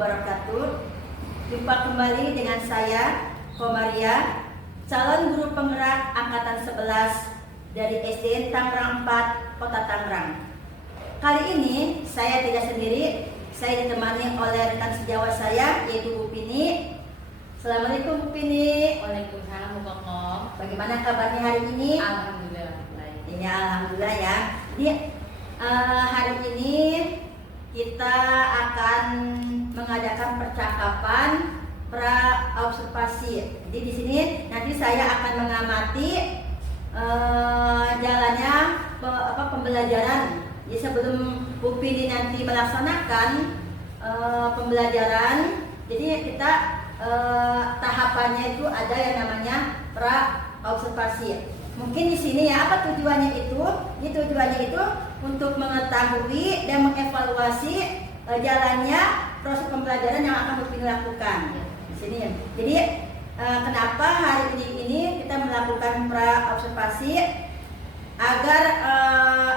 wabarakatuh. Jumpa kembali dengan saya, Komaria, calon guru penggerak angkatan 11 dari SDN Tangerang 4, Kota Tangerang. Kali ini saya tidak sendiri, saya ditemani oleh rekan sejawat saya, yaitu Bu Pini. Assalamualaikum Bu Pini. Waalaikumsalam Bu Kokom. Bagaimana kabarnya hari ini? Alhamdulillah baik. Ya, alhamdulillah ya. Jadi hari ini kita akan mengadakan percakapan pra-observasi. Jadi di sini nanti saya akan mengamati jalannya pembelajaran. Jadi sebelum Bu Pini nanti melaksanakan pembelajaran, jadi kita tahapannya itu ada yang namanya pra-observasi. Mungkin di sini ya, apa tujuannya itu? Ini tujuannya itu untuk mengetahui dan mengevaluasi jalannya proses pembelajaran yang akan Bu Pini lakukan. Di sini. Jadi kenapa hari ini kita melakukan pra-observasi agar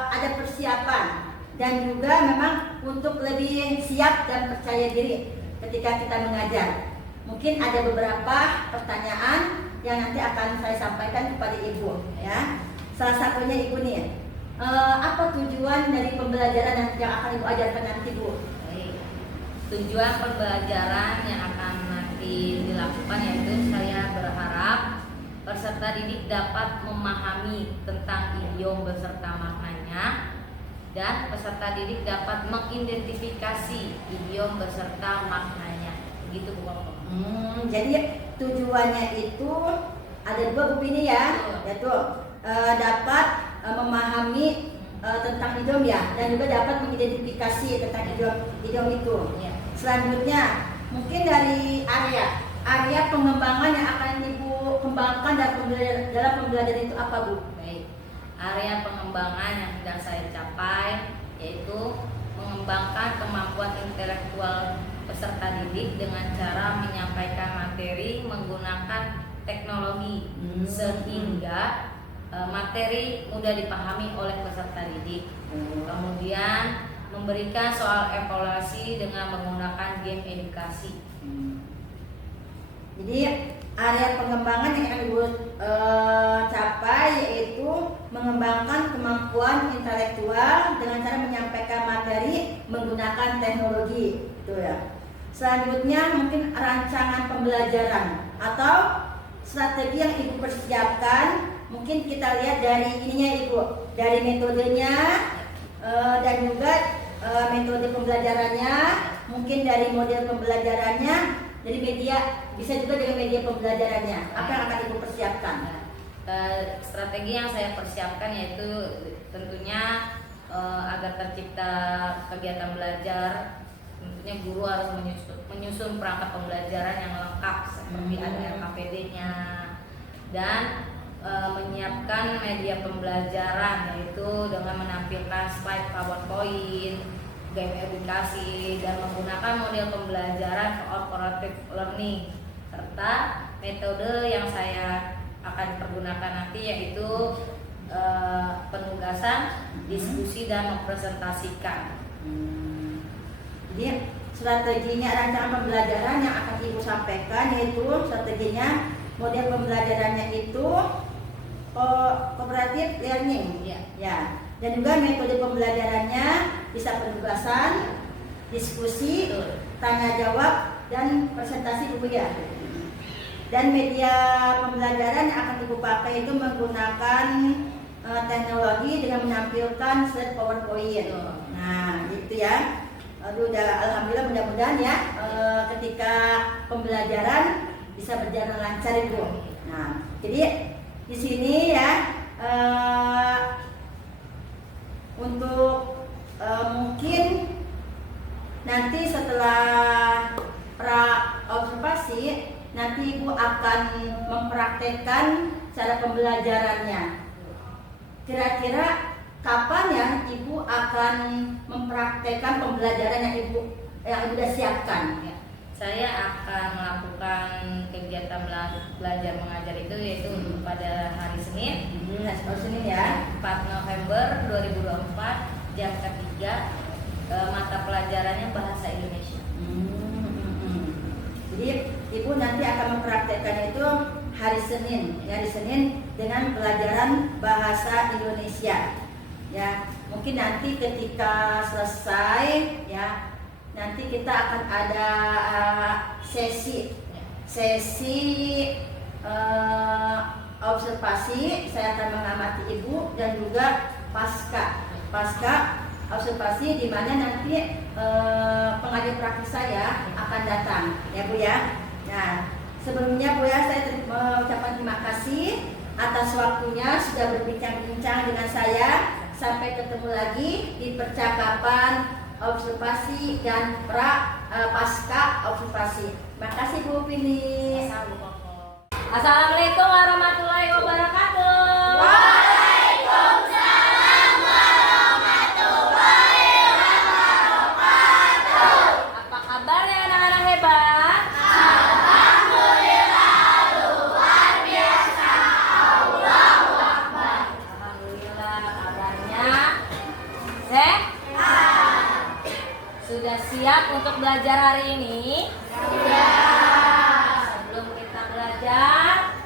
ada persiapan dan juga memang untuk lebih siap dan percaya diri ketika kita mengajar. Mungkin ada beberapa pertanyaan yang nanti akan saya sampaikan kepada Ibu ya. Salah satunya Ibu nih, apa tujuan dari pembelajaran yang akan Ibu ajarkan nanti Bu? Baik. Tujuan pembelajaran yang akan nanti dilakukan yaitu saya berharap peserta didik dapat memahami tentang idiom beserta maknanya dan peserta didik dapat mengidentifikasi idiom beserta maknanya. Begitu Bu Kokom. Jadi tujuannya itu ada dua Bu Pini ya, yaitu dapat memahami tentang idiom ya, dan juga dapat mengidentifikasi tentang idiom itu. Ya. Selanjutnya mungkin dari area pengembangan yang akan Ibu kembangkan dalam pembelajaran itu apa Bu? Baik. Area pengembangan yang sedang saya capai yaitu mengembangkan kemampuan intelektual peserta didik dengan cara menyampaikan materi menggunakan teknologi sehingga materi mudah dipahami oleh peserta didik. Kemudian memberikan soal evaluasi dengan menggunakan game edukasi. Jadi area pengembangan yang akan Ibu capai yaitu mengembangkan kemampuan intelektual dengan cara menyampaikan materi menggunakan teknologi, itu ya. Selanjutnya mungkin rancangan pembelajaran atau strategi yang Ibu persiapkan. Mungkin kita lihat dari ininya Ibu, dari metodenya dan juga metode pembelajarannya, mungkin dari model pembelajarannya, dari media, bisa juga dengan media pembelajarannya. Apa yang akan Ibu persiapkan? Strategi yang saya persiapkan yaitu tentunya agar tercipta kegiatan belajar, tentunya guru harus menyusun perangkat pembelajaran yang lengkap seperti ada RKPD-nya dan menyiapkan media pembelajaran yaitu dengan menampilkan slide PowerPoint, game edukasi dan menggunakan model pembelajaran cooperative learning serta metode yang saya akan pergunakan nanti yaitu penugasan, diskusi dan mempresentasikan. Jadi strateginya rancangan pembelajaran yang akan Ibu sampaikan yaitu strateginya model pembelajarannya itu cooperative learning ya. Dan juga metode pembelajarannya bisa penugasan, diskusi, tanya jawab dan presentasi Bu ya. Dan media pembelajaran yang akan Ibu pakai itu menggunakan teknologi dengan menampilkan slide PowerPoint. Nah, gitu ya. Aduh, alhamdulillah mudah-mudahan ya ketika pembelajaran bisa berjalan lancar Ibu. Nah, jadi di sini ya untuk mungkin nanti setelah pra-observasi nanti Ibu akan mempraktekkan cara pembelajarannya. Kira-kira kapan ya Ibu akan mempraktekkan pembelajaran yang Ibu sudah siapkan? Saya akan melakukan kegiatan belajar mengajar itu yaitu pada hari Senin, Senin ya, 4 November 2024 jam ketiga, mata pelajarannya bahasa Indonesia. Jadi ibu nanti akan mempraktekkan itu hari Senin, ya, hari Senin dengan pelajaran bahasa Indonesia. Ya, mungkin nanti ketika selesai, ya, nanti kita akan ada sesi observasi. Saya akan mengamati ibu dan juga pasca observasi di mana nanti pengajar praktis saya akan datang, ya Bu ya. Nah, sebelumnya Bu ya, saya mengucapkan terima kasih atas waktunya sudah berbincang-bincang dengan saya. Sampai ketemu lagi di percakapan observasi dan pasca observasi. Terima kasih Bu Vini. Assalamualaikum warahmatullahi wabarakatuh. Apa kabarnya anak-anak hebat? Alhamdulillah, kabarnya sehat. Sudah siap untuk belajar hari ini? Sebelum kita belajar,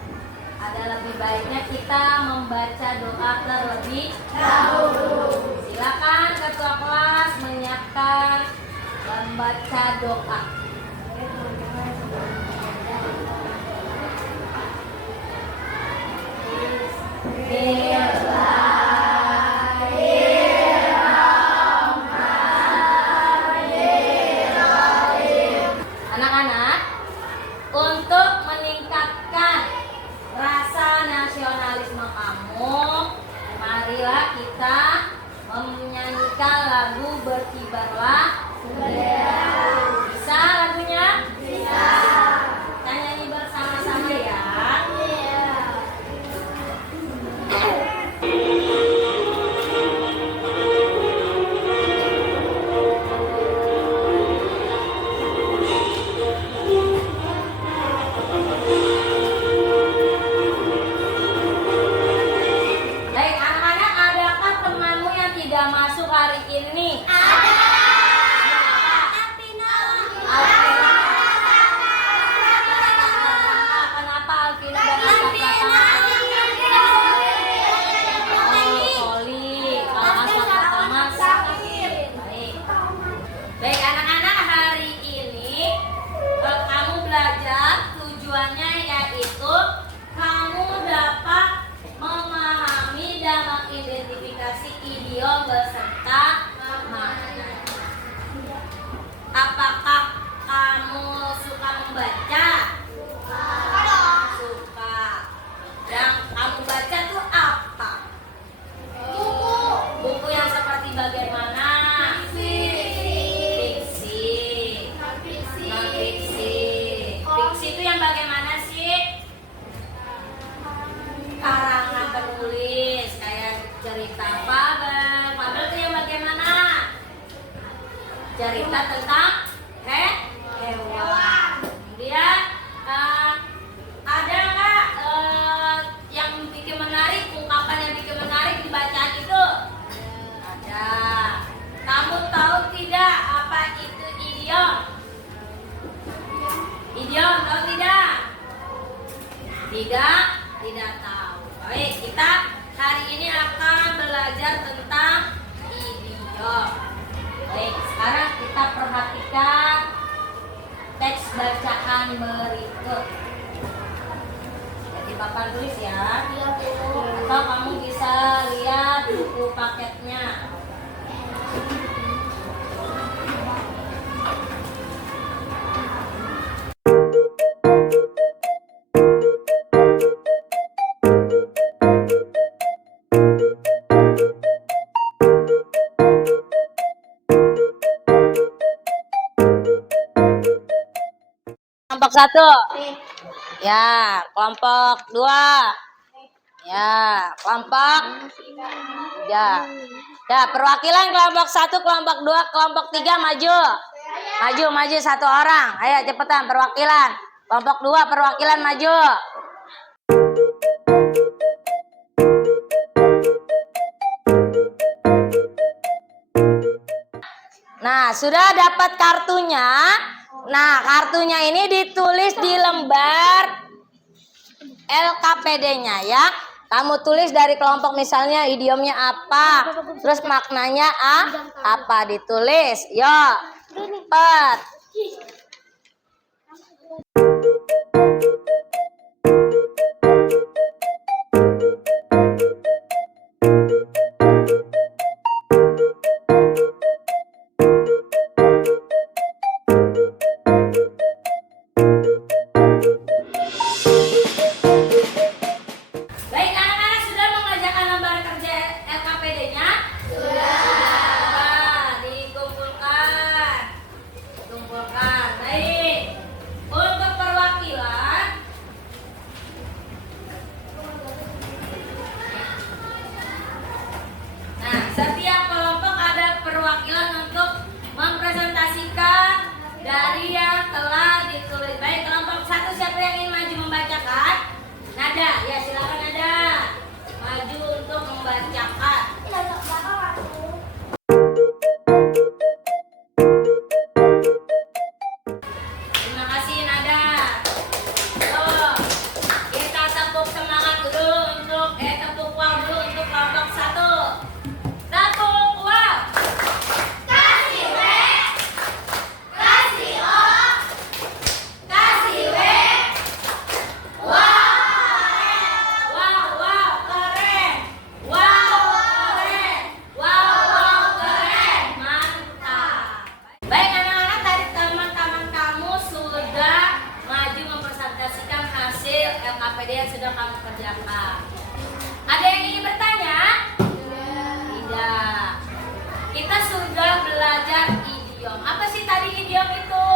ada lebih baiknya kita membaca doa terlebih dahulu. Silakan ketua kelas menyiapkan membaca doa. Anak-anak, untuk meningkatkan rasa nasionalisme kamu, marilah kita menyanyikan lagu Berkibarlah Bendera. Bisa lagunya? Bisa. Kita nyanyi bersama-sama ya. Baik, anak-anak, adakah temanmu yang tidak masuk hari ini? Kenapa Alvina dan Asap Pratama? Soli. Kalau Asap Pratama sakit. Baik, anak-anak, hari ini kamu belajar, tujuannya yaitu kamu dapat memahami dan mengidentifikasi idiom beserta maknanya. Apakah kamu suka membaca? Suka. Yang kamu baca tuh apa? Buku yang seperti bagaimana? Fiksi. Non-fiksi. Fiksi itu yang bagaimana sih? Karangan penulis, kayak cerita fabel. Fabel itu yang bagaimana? Cerita tentang hewan. Kemudian ada nggak yang bikin menarik, ungkapan yang bikin menarik di bacaan itu? Ada. Kamu tahu tidak apa itu idiom? Idiom tahu tidak? Tidak tahu. Baik, kita hari ini akan belajar tentang idiom. Baik, sekarang kita perhatikan teks bacaan berikut. Jadi papan tulis ya. Atau kamu bisa lihat buku paketnya. Kelompok 1. Ya, kelompok 2. Ya, kelompok 3. Ya, perwakilan kelompok 1, kelompok 2, kelompok 3 maju. Maju satu orang. Ayo cepetan perwakilan. Kelompok 2 perwakilan maju. Nah, sudah dapat kartunya. Nah, kartunya ini ditulis di lembar LKPD-nya ya. Kamu tulis dari kelompok misalnya idiomnya apa, terus maknanya apa ditulis. Yo, cepet. Baik, anak-anak sudah mengerjakan lembar kerja LKPD-nya? Sudah. Dikumpulkan. Kumpulkan. Baik. Untuk perwakilan, nah, setiap kelompok ada perwakilan untuk mempresentasikan dari yang telah ditulis. Baik, kelompok 1 siapa yang ingin maju membacakan? Nada, ya silakan Nada. Maju untuk membacakan. Terima kasih Nada. Yuk, kita tepuk semangat dulu untuk tepuk wow dulu untuk kelompok 1. Tepuk wow. Kasih W. Kasih O. Kasih W. Wow. Wow, keren. Wow, keren. Wow, keren. Mantap. Baik anak-anak, tadi teman-teman kamu sudah maju mempresentasikan hasil LKPD yang sudah kamu kerjakan. Ada yang ingin bertanya? Tidak. Kita sudah belajar idiom. Apa sih tadi idiom itu?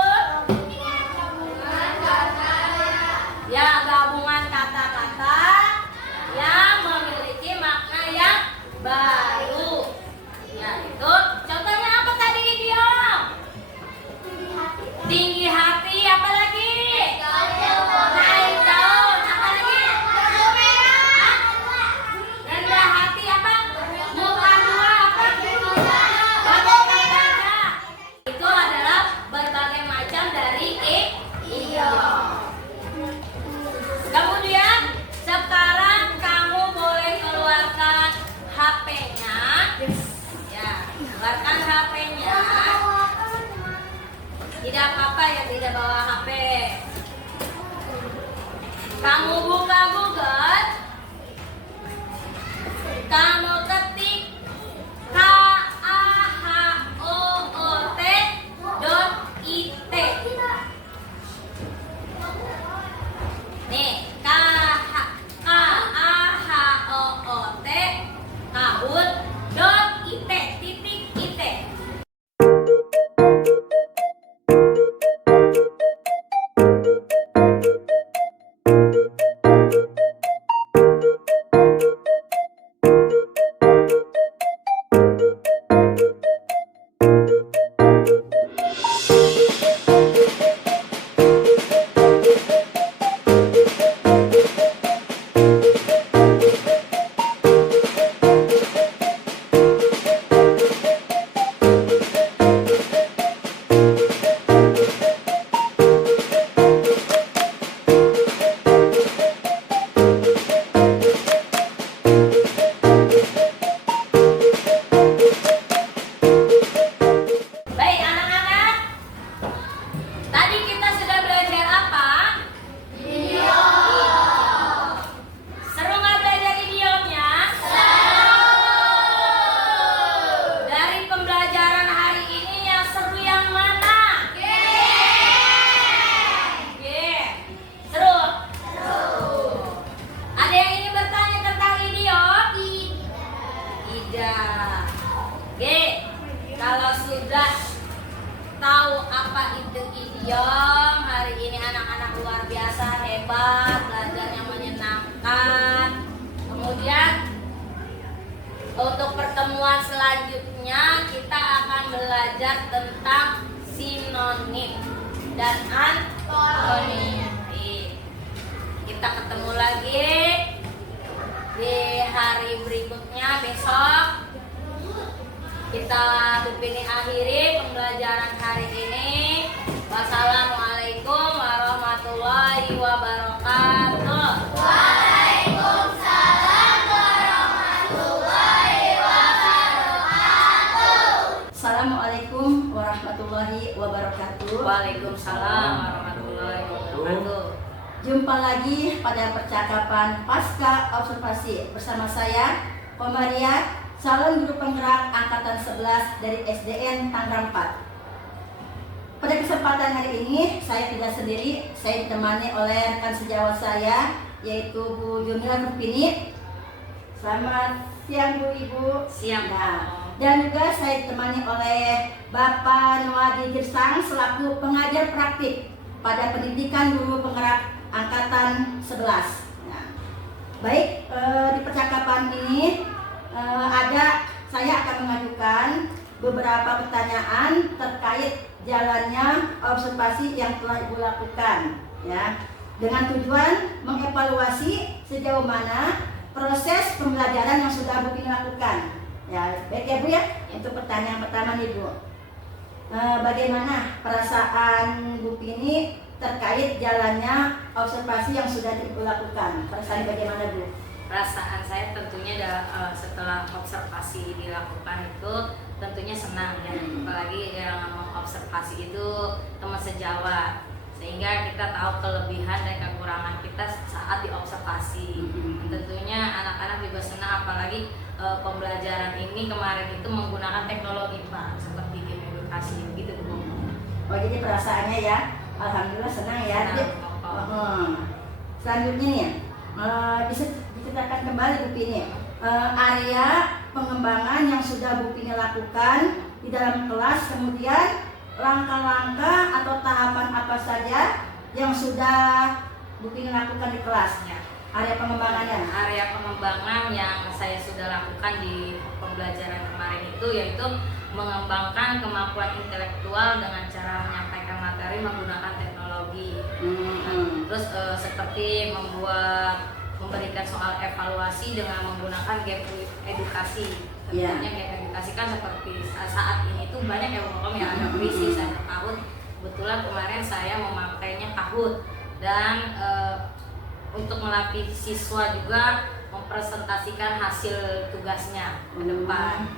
Ya, gabungan kata-kata yang memiliki makna yang baru. Ya, itu contohnya apa tadi idiom? Tinggi hati, apa lagi? Naik daun, apa lagi? Hah? Rendah hati, apa? Muka dua, apa? Bagaikan gajah. Itu adalah berbagai macam dari idiom. Kemudian sekarang kamu boleh keluarkan HP-nya. Ya, keluarkan HP-nya. Tidak apa-apa yang tidak bawa HP. Kamu buka Google. Kamu ketik kahoot.it. Nih, kahoot, kahoot.it. Baik anak-anak, tadi kita sudah belajar apa? Idiom. Seru nggak belajar idiomnya? Seru. Dari pembelajaran hari ini yang seru yang mana? Seru. Ada yang ingin bertanya tentang idiom? Tidak. Kalau sudah tahu apa itu idiom, hari ini anak-anak luar biasa, hebat, belajarnya menyenangkan. Kemudian untuk pertemuan selanjutnya kita akan belajar tentang sinonim dan antonim. Kita ketemu lagi di hari berikutnya besok. Kita begini akhiri pembelajaran hari ini. Wassalamualaikum warahmatullahi wabarakatuh. Assalamualaikum warahmatullahi wabarakatuh. Waalaikumsalam warahmatullahi wabarakatuh. Jumpa lagi pada percakapan pasca observasi bersama saya, Komaria, calon guru penggerak angkatan 11 dari SDN Tangerang 4. Pada kesempatan hari ini saya tidak sendiri, saya ditemani oleh rekan sejawat saya yaitu Bu Jumila Rupini. Selamat siang Bu Ibu. Siang. Nah, dan juga saya ditemani oleh Bapak Nuadi Girsang selaku pengajar praktik pada pendidikan guru penggerak angkatan 11. Nah, baik, di percakapan ini saya akan mengajukan beberapa pertanyaan terkait jalannya observasi yang telah Ibu lakukan, ya, dengan tujuan mengevaluasi sejauh mana proses pembelajaran yang sudah Bu Pini lakukan. Ya, baik ya Bu ya. Untuk pertanyaan pertama nih Bu, bagaimana perasaan Bu Pini terkait jalannya observasi yang sudah Ibu lakukan? Perasaan bagaimana Bu? Perasaan saya tentunya setelah observasi dilakukan itu tentunya senang ya, apalagi yang mengobservasi itu teman sejawat, sehingga kita tahu kelebihan dan kekurangan kita saat diobservasi. Tentunya anak-anak juga senang, apalagi pembelajaran ini kemarin itu menggunakan teknologi Pak, seperti game edukasi gitu Bu. Oh, jadi perasaannya ya, alhamdulillah senang ya. Selanjutnya nih, bisa diceritakan kembali Bu Pini area pengembangan yang sudah Bu Pini lakukan di dalam kelas, kemudian langkah-langkah atau tahapan apa saja yang sudah Bu Pini lakukan di kelasnya. Area pengembangannya. Area pengembangan yang saya sudah lakukan di pembelajaran kemarin itu yaitu mengembangkan kemampuan intelektual dengan cara menyampaikan materi menggunakan teknologi. Terus seperti memberikan soal evaluasi dengan menggunakan game edukasi. Tentunya game edukasi kan seperti saat ini tuh banyak yang ada krisis, ada Kahoot. Kebetulan kemarin saya memakainya Kahoot dan untuk melatih siswa juga mempresentasikan hasil tugasnya ke depan.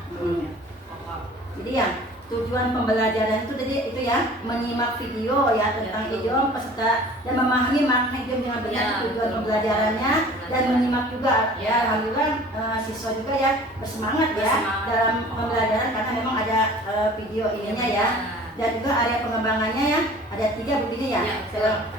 Jadi ya tujuan pembelajaran itu jadi itu ya menyimak video ya tentang idiom peserta dan memahami makna idiom dengan benar, tujuan pembelajarannya dan menyimak juga ya. Alhamdulillah siswa juga ya bersemangat ya dalam pembelajaran karena memang ada video ininya ya. Dan juga area pengembangannya ya ada 3 begini ya,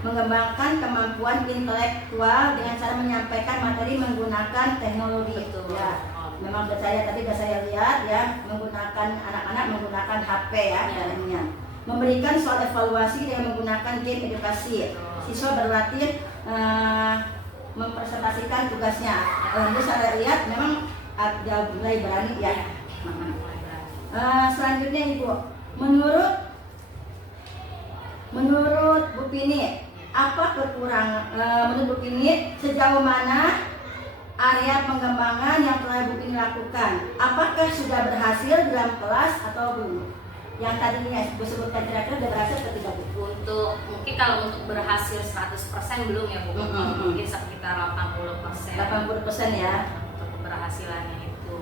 mengembangkan kemampuan intelektual dengan cara menyampaikan materi menggunakan teknologi. Ya, memang tadi sudah saya lihat ya, menggunakan anak-anak menggunakan HP ya caranya. Memberikan soal evaluasi dengan menggunakan game edukasi. Siswa berlatih mempresentasikan tugasnya. Alhamdulillah saya lihat memang agak mulai berani ya. Selanjutnya Ibu, menurut Bu Pini, apa kekurangan menurut Bu Pini sejauh mana area pengembangan yang telah Bu Pini lakukan? Apakah sudah berhasil dalam kelas atau belum? Yang tadinya Bu sebutkan kira-kira sudah berhasil atau tidak Bu? Mungkin kalau untuk berhasil 100% belum ya Bu. Mungkin sekitar 80%. 80% ya untuk keberhasilannya itu.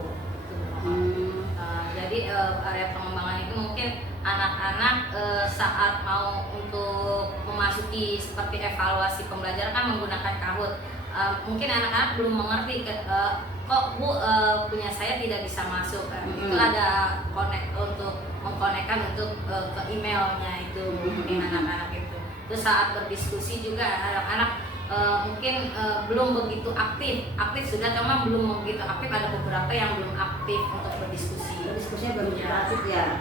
Jadi area pengembangan itu mungkin anak-anak saat mau untuk memasuki seperti evaluasi pembelajaran kan menggunakan Kahoot. Mungkin anak-anak belum mengerti kok Bu punya saya tidak bisa masuk. Itu ada untuk mengkonekkan untuk ke emailnya itu mungkin anak-anak itu. Terus saat berdiskusi juga anak-anak mungkin belum begitu aktif sudah, cuma belum begitu aktif, ada beberapa yang belum aktif untuk diskusinya belum begitu aktif ya.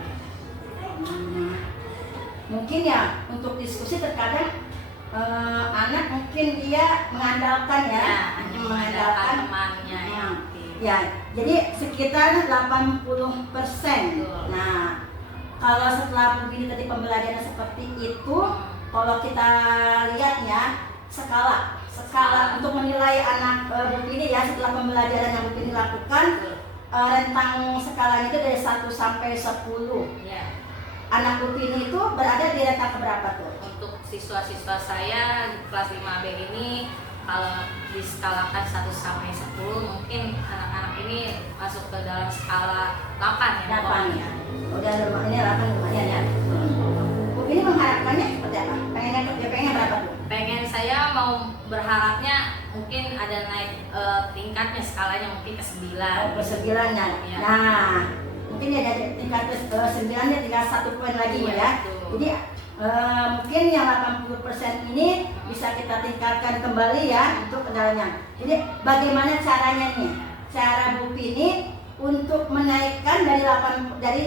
Mungkin ya untuk diskusi terkadang anak mungkin dia mengandalkan mengandalkan temannya yang aktif. Ya, jadi sekitar 80%. Nah, kalau setelah begini tadi pembelajaran seperti itu, kalau kita lihat ya skala untuk menilai anak Bu Pini ya setelah pembelajaran yang Bu Pini lakukan, rentang skalanya itu dari 1 sampai 10. anak Upini itu berada di rentang keberapa tuh? Untuk siswa-siswa saya kelas 5B ini kalau diskalakan 1 sampai 10 mungkin anak-anak ini masuk ke dalam skala 8 ya. 8 ya. Udah lumayan 8 lumayan ya. Upini mengharapkannya seperti apa? Pengen berapa tuh? Pengen saya mau berharapnya mungkin ada naik tingkatnya skalanya mungkin ke 9. Oh, ke 9 ya. Ya. Nah, mungkin ya dari tingkat ke 9-nya tinggal 1 poin lagi Iya, ya. betul. Jadi mungkin yang 80% ini bisa kita tingkatkan kembali ya untuk kendalanya. Jadi bagaimana caranya nih? Cara Bu Pini untuk menaikkan dari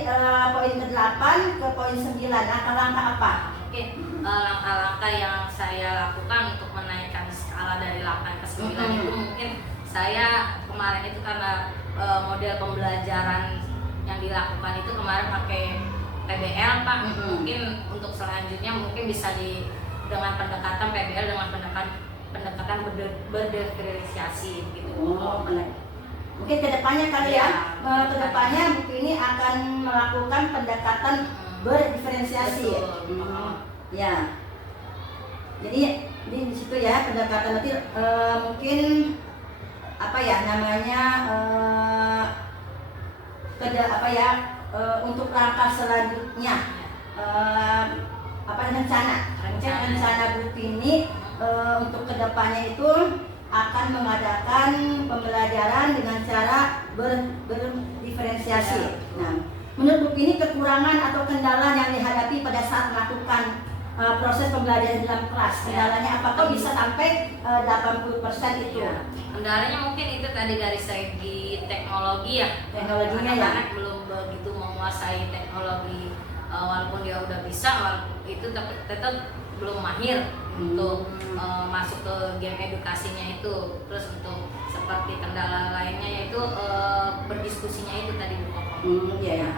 poin ke-8 ke poin 9. Langkah-langkah apa? Mungkin langkah-langkah yang saya lakukan untuk menaikkan skala dari 8 ke 9 itu mungkin saya kemarin itu karena model pembelajaran yang dilakukan itu kemarin pakai PBL Pak. Mungkin untuk selanjutnya mungkin bisa dengan pendekatan PBL dengan pendekatan berdiferensiasi gitu. Oh, mungkin kedepannya kali ya, kedepannya Bu Pini akan melakukan pendekatan berdiferensiasi. Ya. Jadi di situ ya pendekatan nanti mungkin apa ya namanya untuk langkah selanjutnya rencana Bu Pini untuk kedepannya itu akan mengadakan pembelajaran dengan cara berdiferensiasi. Nah, menurut Bu Pini kekurangan atau kendala yang dihadapi pada saat melakukan proses pembelajaran dalam kelas, kendalanya apakah bisa sampai 80% itu? Ya. Kendalanya mungkin itu tadi dari segi teknologi ya. Teknologinya ya. Anak-anak belum begitu menguasai teknologi, walaupun dia udah bisa, itu tetap belum mahir untuk masuk ke game edukasinya itu. Terus untuk seperti kendala lainnya yaitu berdiskusinya itu tadi Bu Kokom. Iya.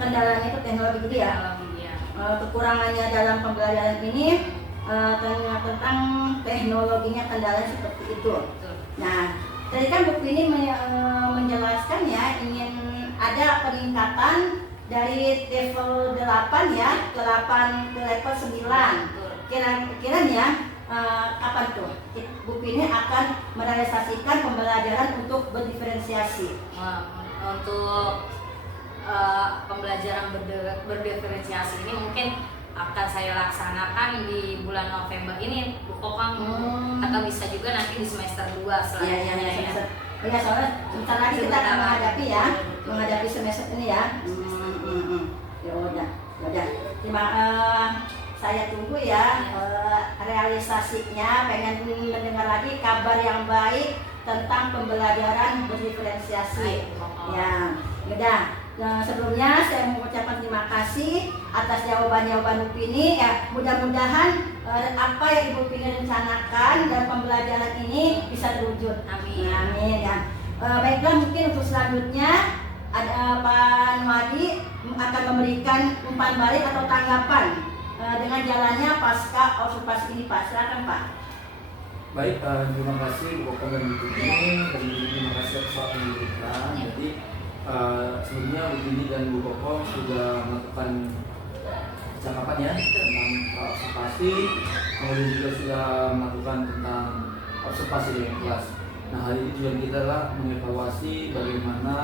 Kendalanya itu teknologi gitu ya. Teknologi ya. Kekurangannya dalam pembelajaran ini tentang teknologinya kendalanya seperti itu. Betul. Nah, tadi kan Bu Pini menjelaskan ya ingin ada peningkatan dari level 8 ya ke level 9. Kira-kiranya kapan tuh Bu Pini akan merealisasikan pembelajaran untuk berdiferensiasi? Untuk pembelajaran berdiferensiasi ini mungkin akan saya laksanakan di bulan November ini Bu Kokang, atau bisa juga nanti di semester 2 selanjutnya ya. Iya, soalnya sebentar lagi kita akan menghadapi semester ini ya. Ya udah. Saya tunggu ya realisasinya. Pengen mendengar lagi kabar yang baik tentang pembelajaran berdiferensiasi. Ya, udah. Nah, sebelumnya saya mengucapkan terima kasih atas jawaban-jawaban Bu Pini ya. Mudah-mudahan apa yang Ibu Pini rencanakan dan pembelajaran ini bisa terwujud. Amin. Amin ya. Baiklah, mungkin untuk selanjutnya ada Pak Nuadi akan memberikan umpan balik atau tanggapan dengan jalannya pasca observasi ini Pak. Silakan Pak. Baik, terima kasih Bu Kokom dan Bu Pini. Terima kasih atas waktu yang diberikan. Jadi sebelumnya Bu Pini dan Bu Kokom sudah melakukan percakapan ya tentang observasi, kemudian juga sudah melakukan tentang observasi dengan kelas. Nah, hari ini tujuan kita adalah mengevaluasi bagaimana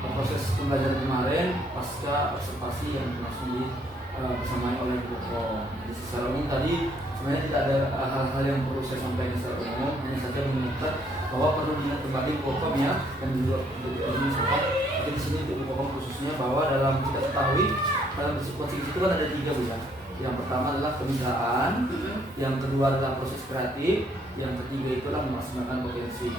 proses pembelajaran kemarin pasca observasi yang langsung bersamai oleh Bu Kokom. Jadi secara umum tadi sebenarnya tidak ada hal-hal yang perlu saya sampaikan secara umum, hanya saja mengingatkan bahwa perlu diingat kembali Bu Kokom ya, dan juga ini sempat di sini untuk Bu Kokom khususnya bahwa dalam kita ketahui dalam psikologi itu kan ada 3 Bu ya. Yang pertama adalah kemitraan, yang kedua adalah proses kreatif, yang ketiga itulah memaksimalkan potensi.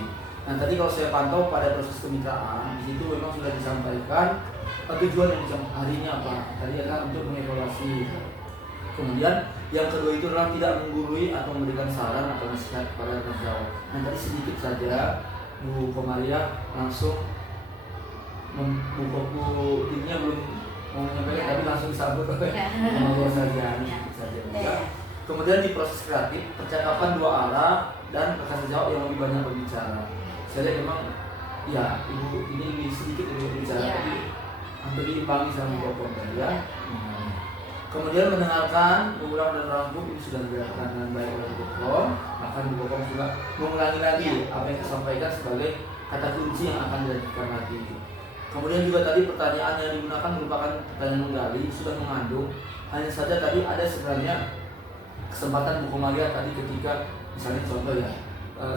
Nah, tadi kalau saya pantau pada proses kemitraan, di situ memang sudah disampaikan tujuan yang harinya apa. Tadi adalah untuk mengevaluasi. Kemudian yang kedua itu adalah tidak menggurui atau memberikan saran atau nasihat kepada siswa. Nah, tadi sedikit saja Bu Komaria langsung buku ininya belum mau menyampaikan, tapi langsung disambut oleh ngobrol saja. Kemudian di proses kreatif, percakapan 2 arah dan rekan sejawat yang lebih banyak berbicara. Saya lihat memang ya Ibu ini lebih sedikit lebih berbicara, tapi hampir diimbangi sama Bu Kopong tadi ya. Kemudian mendengarkan, mengulang dan merangkum ini sudah dilakukan dengan baik oleh Bu Kopong. Bahkan Bu Kopong juga mengulangi lagi apa yang disampaikan sebagai kata kunci yang akan dilanjutkan lagi. Kemudian juga tadi pertanyaan yang digunakan merupakan pertanyaan menggali, sudah mengandung. Hanya saja tadi ada sebenarnya kesempatan Bu Komaria tadi ketika misalnya contoh ya,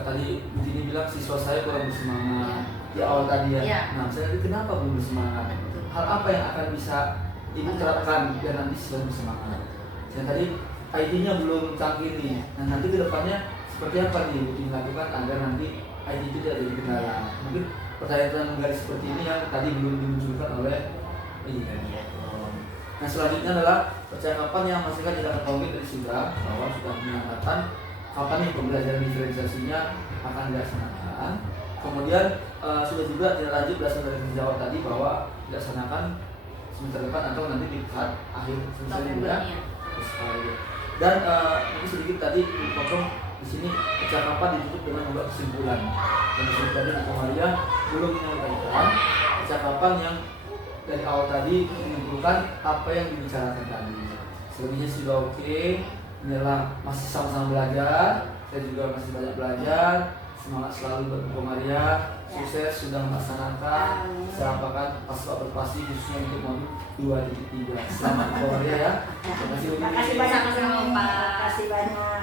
tadi Bu Tini bilang siswa saya kurang bersemangat di awal tadi ya. Ya. Nah, saya tadi kenapa belum bersemangat? Betul. Hal apa yang akan bisa Ibu terapkan biar nanti siswa bersemangat? Saya tadi ID-nya belum canggih nih. Nah, nanti kedepannya seperti apa nih Bu Tini lakukan agar nanti ID itu tidak jadi kendala? Mungkin pertanyaan menggali seperti ini yang tadi belum dimunculkan oleh ini. Nah, selanjutnya adalah percakapan yang masih kan tidak ketahui dari sudah bahwa sudah menyatakan kapan nih pembelajaran diferensiasinya akan dilaksanakan. Kemudian sudah juga tidak lanjut berdasarkan dari dijawab tadi bahwa dilaksanakan semester depan atau nanti di saat akhir semester ini ya. Dan mungkin sedikit tadi dipotong di sini percakapan ditutup dengan membuat kesimpulan. Dan di sini tadi Bu Komaria belum menyampaikan percakapan yang dari awal tadi menyimpulkan apa yang dibicarakan tadi. Selebihnya sudah oke. Inilah masih sama-sama belajar. Saya juga masih banyak belajar. Semangat selalu buat Bu Komaria. Sukses sudah melaksanakan. Saya apakan pas berpasti khususnya untuk modul 2.3. Selamat Bu Komaria ya. Terima kasih. Terima kasih banyak. Sama-sama, Pak. Terima kasih banyak.